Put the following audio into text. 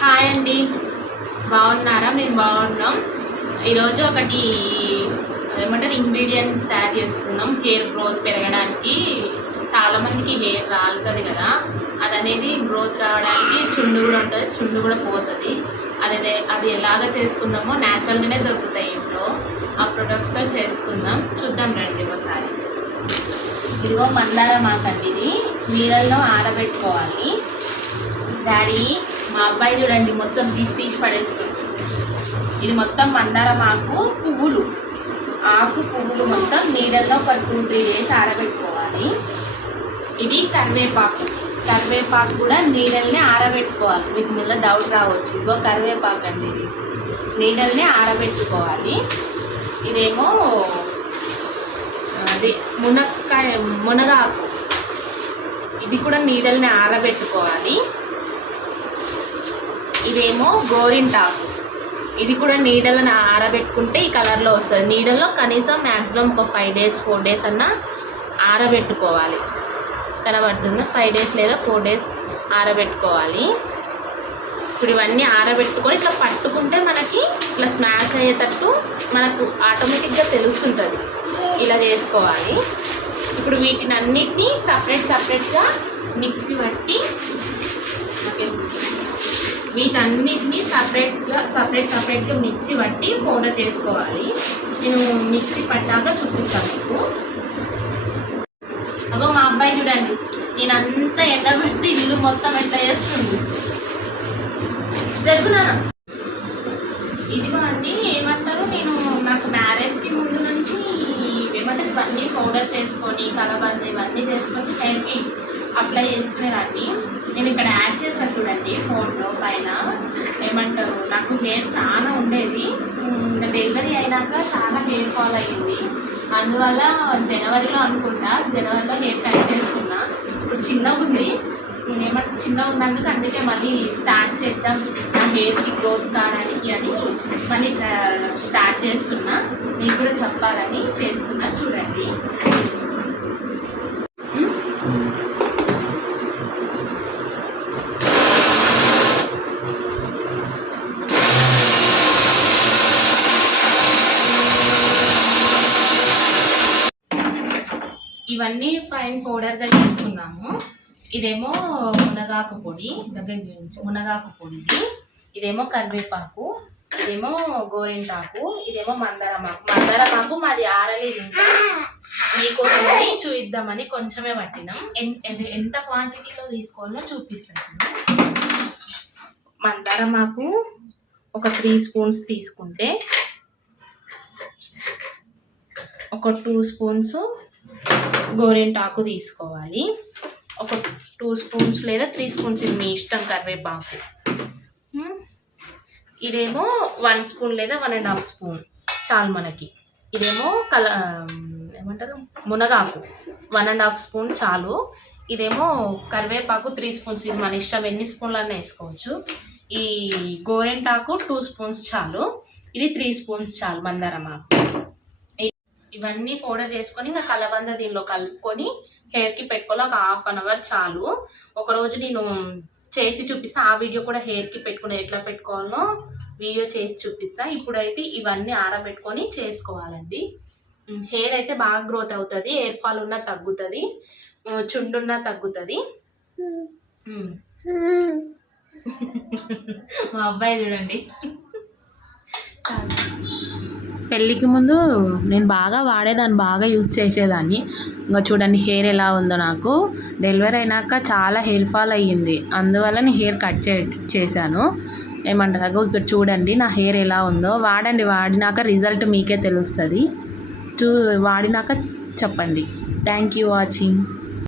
Hi అండి, బాగున్నారా? మేము బాగున్నాం. ఈరోజు ఒకటి ఏమంటారు ఇంగ్రీడియంట్ తయారు చేసుకుందాం. హెయిర్ గ్రోత్ పెరగడానికి చాలామందికి హెయిర్ రాలుతుంది కదా, అది అనేది గ్రోత్ రావడానికి చుండు కూడా ఉంటుంది, చుండు కూడా పోతుంది. అది ఎలాగ చేసుకుందామో న్యాచురల్గానే దొరుకుతాయి ఇంట్లో. ఆ ప్రొడక్ట్స్తో చేసుకుందాం, చూద్దాం రండి ఒకసారి. ఇదిగో మందారం ఆకండి, ఇది నీళ్ళల్లో ఆరబెట్టుకోవాలి. డాడీ మా అబ్బాయి చూడండి మొత్తం తీసి పడేస్తుంది. ఇది మొత్తం మందారం పువ్వులు మొత్తం నీళ్ళల్లో ఒక 2-3 డేస్ ఆరబెట్టుకోవాలి. ఇది కరివేపాకు కూడా నీళ్ళని ఆరబెట్టుకోవాలి. మీకు మళ్ళీ డౌట్ రావచ్చు, ఇదిగో కరివేపాకు అండి, ఇది నీళ్ళని ఆరబెట్టుకోవాలి. ఇదేమో అది మునగాకు, ఇది కూడా నీళ్ళని ఆరబెట్టుకోవాలి. ఇదేమో గోరింటాకు, ఇది కూడా నీడలను ఆరబెట్టుకుంటే ఈ కలర్లో వస్తుంది. నీడల్లో కనీసం మ్యాక్సిమం ఒక 5 డేస్ 4 డేస్ అన్నా ఆరబెట్టుకోవాలి. కనబడుతుంది, 5 డేస్ లేదా 4 డేస్ ఆరబెట్టుకోవాలి. ఇప్పుడు ఇవన్నీ ఆరబెట్టుకొని ఇట్లా పట్టుకుంటే మనకి ఇట్లా స్మాష్ అయ్యేటట్టు మనకు ఆటోమేటిక్గా తెలుస్తుంటుంది. ఇలా చేసుకోవాలి. ఇప్పుడు వీటిని అన్నిటినీ సపరేట్గా మిక్సీ పట్టి, వీటన్నిటిని సపరేట్గా మిక్సీ పట్టి పౌడర్ చేసుకోవాలి. నేను మిక్సీ పట్టాక చూపిస్తాను మీకు. అగో మా అబ్బాయి చూడండి, నేనంతా ఎండబెట్టి ఇల్లు మొత్తం ఎట్లా చేస్తుంది. జరుగునా ఇదిగో అండి, ఏమంటారు, నాకు మ్యారేజ్కి ముందు నుంచి ఏమంటారు ఇవన్నీ పౌడర్ చేసుకొని కలబంద ఇవన్నీ చేసుకొని హెయిర్కి అప్లై చేసుకునేదాన్ని. నేను ఇక్కడ యాడ్ చేశాను చూడండి ఫోన్లో పైన. ఏమంటారు, నాకు హెయిర్ చాలా ఉండేది, డెలివరీ అయినాక చాలా హెయిర్ ఫాల్ అయ్యింది. అందువల్ల జనవరిలో హెయిర్ కట్ చేసుకున్నా. ఇప్పుడు చిన్నగా ఉంది, చిన్నగా ఉన్నందుకు అందుకే మళ్ళీ స్టార్ట్ చేద్దాం నా హెయిర్కి గ్రోత్ కావడానికి అని మళ్ళీ స్టార్ట్ చేస్తున్నా. మీకు కూడా చెప్పాలని చేస్తున్నా, చూడండి. ఇవన్నీ ఫైన్ పౌడర్గా చేసుకున్నాము. ఇదేమో మునగాకు పొడి, మునగాకు పొడిది. ఇదేమో కరివేపాకు, ఇదేమో గోరింటాకు, ఇదేమో మందారమాకు మాది ఆరలేదు ఇంకా, మీకోసమని చూద్దామని కొంచెమే పట్టినాం. ఎంత క్వాంటిటీలో తీసుకోవాలో చూపిస్తాను. మందారమాకు ఒక 3 స్పూన్స్ తీసుకుంటే, ఒక 2 స్పూన్స్ గోరింటాకు తీసుకోవాలి. ఒక 2 స్పూన్స్ లేదా 3 స్పూన్స్, ఇది మీ ఇష్టం కరివేపాకు. ఇదేమో 1 స్పూన్ లేదా 1.5 స్పూన్ చాలు మనకి. ఇదేమో ఏమంటారు మునగాకు 1.5 స్పూన్ చాలు. ఇదేమో కరివేపాకు 3 స్పూన్స్, ఇది మన ఇష్టం, ఎన్ని స్పూన్లన్నా వేసుకోవచ్చు. ఈ గోరింటాకు 2 స్పూన్స్ చాలు, ఇది 3 స్పూన్స్ చాలు మందారమాకు. ఇవన్నీ పౌడర్ చేసుకొని ఇంకా కలబంద దీనిలో కలుపుకొని హెయిర్కి పెట్టుకోవాలి. ఒక 1/2 అవర్ చాలు. ఒకరోజు నేను చేసి చూపిస్తా, ఆ వీడియో కూడా హెయిర్కి పెట్టుకుని ఎట్లా పెట్టుకోవాలో వీడియో చేసి చూపిస్తా. ఇప్పుడైతే ఇవన్నీ ఆరబెట్టుకొని చేసుకోవాలండి. హెయిర్ అయితే బాగా గ్రోత్ అవుతుంది, హెయిర్ ఫాల్ ఉన్నా తగ్గుతుంది, చుండున్నా తగ్గుతుంది. మా అబ్బాయి చూడండి, పెళ్ళికి ముందు నేను బాగా వాడేదాన్ని, బాగా యూజ్ చేసేదాన్ని. ఇంకా చూడండి హెయిర్ ఎలా ఉందో. నాకు డెలివరీ అయినాక చాలా హెయిర్ ఫాల్ అయ్యింది, అందువల్ల నేను హెయిర్ కట్ చేశాను. ఏమంటారు, ఇక్కడ చూడండి నా హెయిర్ ఎలా ఉందో. వాడండి, వాడినాక రిజల్ట్ మీకే తెలుస్తుంది. వాడినాక చెప్పండి. Thank you watching.